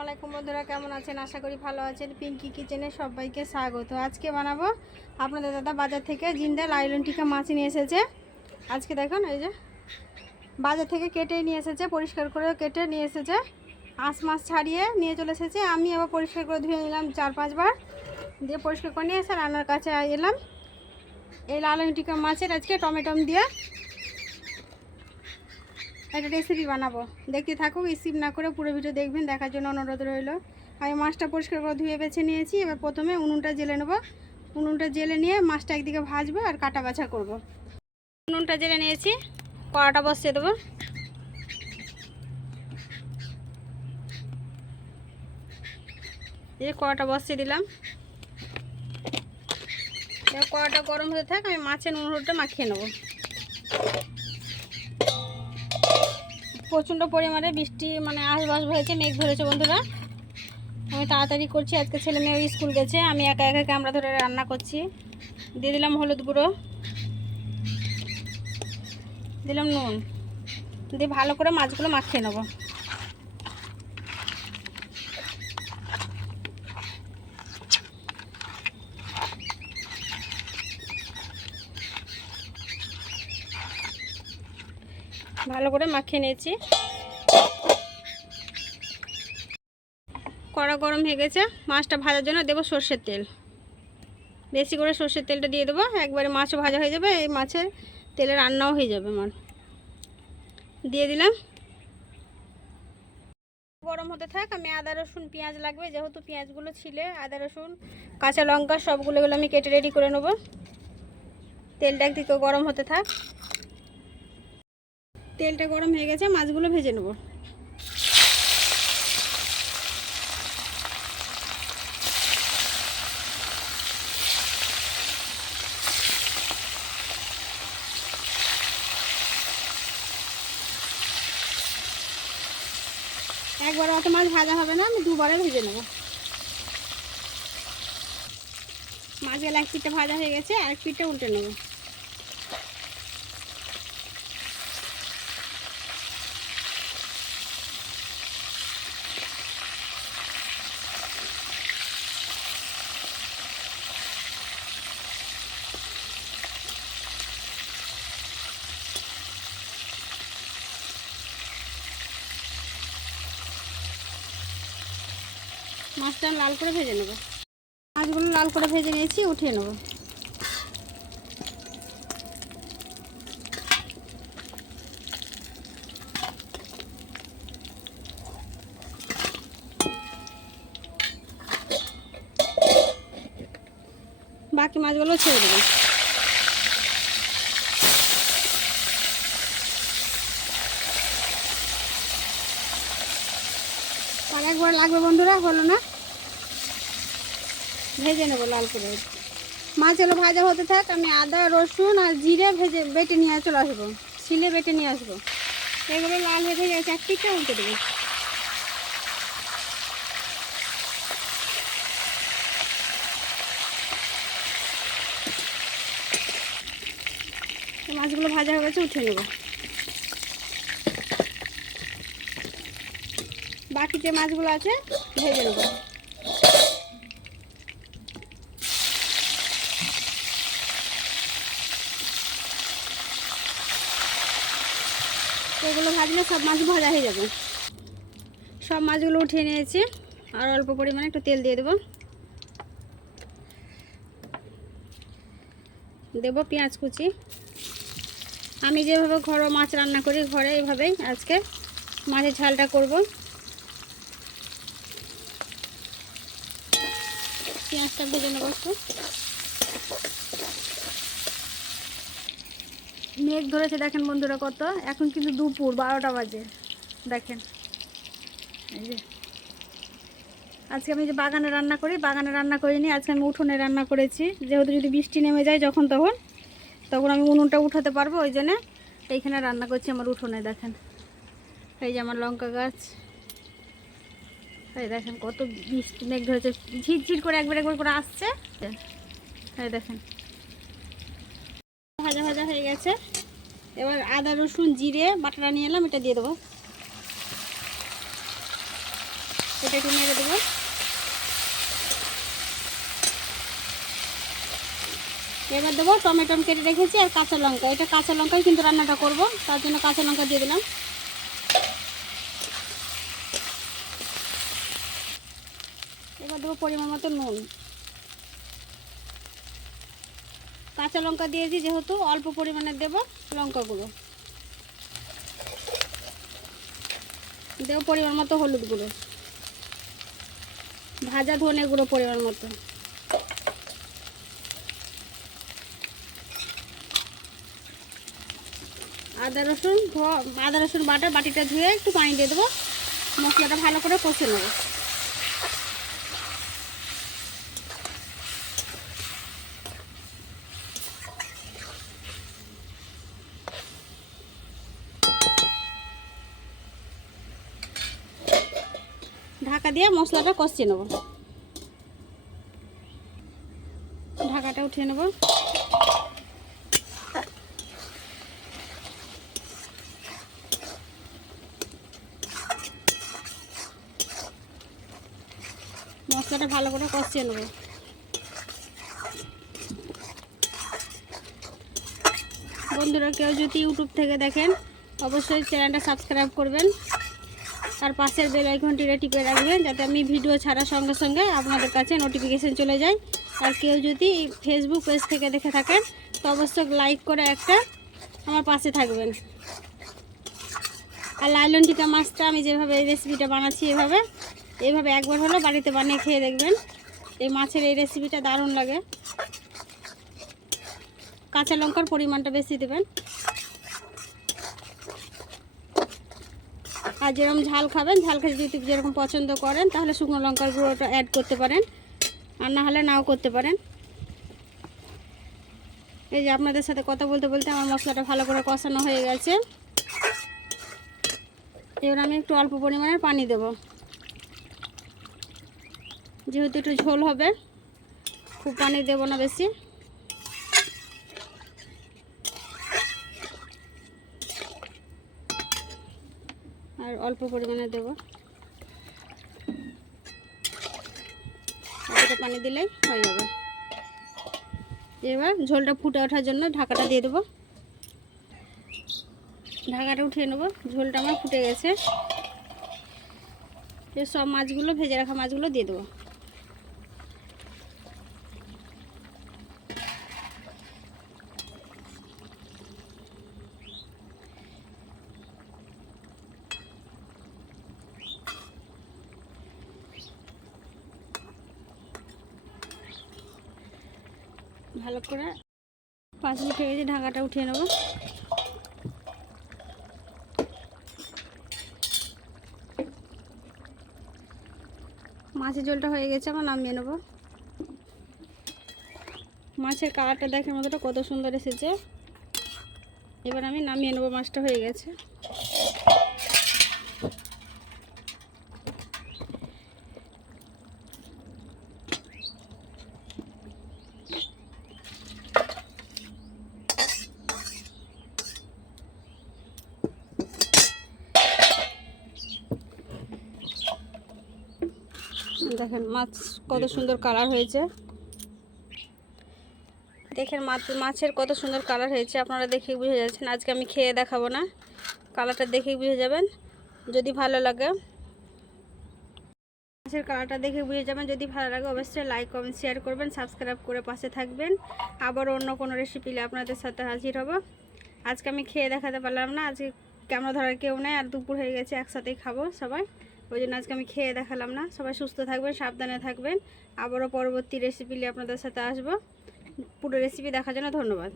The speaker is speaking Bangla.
আসসালামু আলাইকুম বন্ধুরা, কেমন আছেন? আশা করি ভালো আছেন। পিঙ্কি কিচেনে সবাইকে স্বাগত। আজকে বানাবো আপনাদের দাদা বাজার থেকে জিন্দা লাইলন টিকা মাছ নিয়ে এসেছে। আজকে দেখুন, এই যে বাজার থেকে কেটে নিয়ে এসেছে, পরিষ্কার করে কেটে নিয়ে এসেছে, আঁশ মাছ ছাড়িয়ে নিয়ে চলে এসেছে। আমি আবার পরিষ্কার করে ধুয়ে নিলাম 4-5 বার, দিয়ে পরিষ্কার করে নিয়ে এসে রান্নার কাছে এলাম। এই লাইলন টিকা মাছের আজকে টমেটো দিয়ে একটা রেসিপি বানাবো। দেখতে থাকুক, স্কিপ না করে পুরো ভিডিও দেখবেন, দেখার জন্য অনুরোধ রইল। আমি মাছটা পরিষ্কার করে ধুয়ে বেছে নিয়েছি। এবার প্রথমে উনুনটা জেলে নেব। উনুনটা জেলে নিয়ে মাছটা একদিকে ভাজবো আর কাটা বাছা করব। উনুনটা জেলে নিয়েছি, কড়াটা বসিয়ে দেবো। এই কড়াটা বসিয়ে দিলাম। এবার কড়াটা গরম হতে থাক, আমি মাছের নুন হলুদটা মাখিয়ে নেব। প্রচণ্ড পরিমাণে বৃষ্টি আশবাস হয়েছে, মেঘ ধরেছে বন্ধুরা। আমি তাড়াতাড়ি করছি, আজকে ছেলে মেয়ে স্কুল গেছে, আমি একা একা ক্যামেরা ধরে রান্না করছি। দিয়ে দিলাম হলুদ গুঁড়ো, দিলাম নুন, দিয়ে ভালো করে মাছগুলো মাখিয়ে নেব। ভালো করে মাখিয়ে নিয়েছি। কড়া গরম হয়ে গেছে, মাছটা ভাজার জন্য দেবো সর্ষের তেল। বেশি করে সর্ষের তেলটা দিয়ে দেবো, একবারে মাছও ভাজা হয়ে যাবে, এই মাছের তেলে রান্নাও হয়ে যাবে আমার। দিয়ে দিলাম। গরম হতে থাক, আমি আদা রসুন পেঁয়াজ লাগবে, যেহেতু পেঁয়াজগুলো ছিলে, আদা রসুন কাঁচা লঙ্কা সবগুলো আমি কেটে রেডি করে নেব। তেলটা একদিকে গরম হতে থাক। তেলটা গরম হয়ে গেছে, মাছগুলো ভেজে নেব। একবারে অত মাছ ভাজা হবে না, আমি দুবারে ভেজে নেব। মাছগুলো এক পিঠটা ভাজা হয়ে গেছে, আরেক পিঠটা উল্টে নেব। মাছটা লাল করে ভেজে নেব। মাছগুলো লাল করে ভেজে নিয়েছি, উঠিয়ে নেব। বাকি মাছগুলো ছেড়ে দেবো। আর একবার লাগবে বন্ধুরা, হলো না, ভেজে নেবো লাল করে। মাছগুলো ভাজা হতে থাক, আমি আদা রসুন আর জিরে বেটে নিয়ে চলে আসবো, শিলে বেটে নিয়ে আসবো। এগুলো লাল হয়ে গেছে, এক পিঠটা উল্টে দেবো। মাছগুলো ভাজা হয়ে গেছে, উঠিয়ে নেব। বাকি যে মাছগুলো আছে ভেজে নেব। এগুলো ভাজলে সব মাছ ভাজা হয়ে যাবে। সব মাছগুলো উঠিয়ে নিয়েছি, আর অল্প পরিমাণে একটু তেল দিয়ে দেবো। দেবো পেঁয়াজ কুচি। আমি যেভাবে ঘরোয়া মাছ রান্না করি ঘরে, এইভাবেই আজকে মাছের ঝালটা করব। পেঁয়াজটা ভেজে নেব একটু। মেঘ ধরেছে দেখেন বন্ধুরা কত, এখন কিন্তু দুপুর 12টা বাজে। দেখেন এই যে, আজকে আমি যে বাগানে রান্না করি, বাগানে রান্না করিনি, আজকে আমি উঠোনে রান্না করেছি। যেহেতু যদি বৃষ্টি নেমে যায় যখন তখন আমি উনুনটা উঠাতে পারবো, ওই জন্যে এইখানে রান্না করছি আমার উঠোনে। দেখেন এই যে আমার লঙ্কা গাছ, এই দেখেন কত বৃষ্টি, মেঘ ধরেছে, ঝিরঝির করে একবার করে আসছে। এই দেখেন ভাজা ভাজা হয়ে গেছে। এবার আদা রসুন জিরে বাটাটা নিয়ে এলাম, এটা দিয়ে দেবো। এটা একটু নেড়ে দেবো। এবার দেবো টমেটো কেটে রেখেছি আর কাঁচা লঙ্কা। এটা কাঁচা লঙ্কায় কিন্তু রান্নাটা করব, তার জন্য কাঁচা লঙ্কা দিয়ে দিলাম। এবার দেবো পরিমাণ মতো নুন। কাঁচা লঙ্কা দিয়েছি যেহেতু অল্প পরিমাণে দেব লঙ্কা গুঁড়ো। দেবো পরিমাণ মতো হলুদ গুঁড়ো, ভাজা ধনে গুঁড়ো পরিমাণ মতো। আদা রসুন বাটা বাটিটা ধুয়ে একটু পানি দিয়ে দেবো। মশলাটা ভালো করে কষে নেব। ঢাকা দিয়ে মশলাটা কষিয়ে নেব। ঢাকাটা উঠিয়ে নেব। মশলাটা ভালো করে কষিয়ে নেব। বন্ধুরা কেউ যদি ইউটিউব থেকে দেখেন অবশ্যই চ্যানেলটা সাবস্ক্রাইব করবেন আর পাশের বেল আইকনটিতে টিপে রাখবেন যাতে আমি ভিডিও ছাড়ার সঙ্গে সঙ্গে আপনাদের কাছে নোটিফিকেশন চলে যায়। আর কেউ যদি ফেসবুক পেজ থেকে দেখে থাকেন তো অবশ্যই লাইক করে একটা আমার পাশে থাকবেন। আর লাইলন টিকা মাছটা আমি যেভাবে এই রেসিপিটা বানাচ্ছি এইভাবে একবার হলো বাড়িতে বানিয়ে খেয়ে দেখবেন। এই মাছের এই রেসিপিটা দারুণ লাগে। কাঁচা লঙ্কার পরিমাণটা বেশি দেবেন। আর যেরকম ঝাল খাবেন, ঝাল খেতে যদি যেরকম পছন্দ করেন তাহলে শুকনো লঙ্কার গুঁড়োটা অ্যাড করতে পারেন, আর না হলে নাও করতে পারেন। এই যে আপনাদের সাথে কথা বলতে বলতে আমার মশলাটা ভালো করে কষানো হয়ে গেছে। এবার আমি একটু অল্প পরিমাণের পানি দেব, যেহেতু একটু ঝোল হবে। খুব পানি দেব না বেশি। আর অল্প পরিমাণে দেব, এতটা পানি দিলেই হয়ে যাবে। এবার ঝোলটা ফুটে ওঠার জন্য ঢাকাটা দিয়ে দেবো। ঢাকাটা উঠিয়ে নেব। ঝোলটা আমার ফুটে গেছে। সব মাছগুলো, ভেজে রাখা মাছগুলো দিয়ে দেবো। ভালো করে 5 মিনিট হয়ে গেছে, ঢাকাটা উঠিয়ে নেব। মাছের ঝোলটা হয়ে গেছে, আমার নামিয়ে নেব। মাছের কালারটা দেখেন মতোটা কত সুন্দর এসেছে। এবার আমি নামিয়ে নেব। মাছটা হয়ে গেছে। দেখেন মাছ কত সুন্দর কালার হয়েছে। দেখেন মাছের কত সুন্দর কালার হয়েছে, আপনারা দেখে বুঝে যাচ্ছেন। আজকে আমি খেয়ে দেখাবো না, কালারটা দেখেই বুঝে যাবেন। যদি ভালো লাগে, মাছের কালারটা দেখে বুঝে যাবেন। যদি ভালো লাগে অবশ্যই লাইক কমেন্ট শেয়ার করবেন, সাবস্ক্রাইব করে পাশে থাকবেন। আবার অন্য কোনো রেসিপি আপনাদের সাথে হাজির হব। আজকে আমি খেয়ে দেখাতে পারলাম না, আজকে ক্যামেরা ধরার কেউ নেই, আর দুপুর হয়ে গেছে, একসাথেই খাবো সবাই। ওই জন্য আজকে আমি খেয়ে দেখালাম না। সবাই সুস্থ থাকবেন, সাবধানে থাকবেন। আবারও পরবর্তী রেসিপি নিয়ে আপনাদের সাথে আসবো। পুরো রেসিপি দেখার জন্য ধন্যবাদ।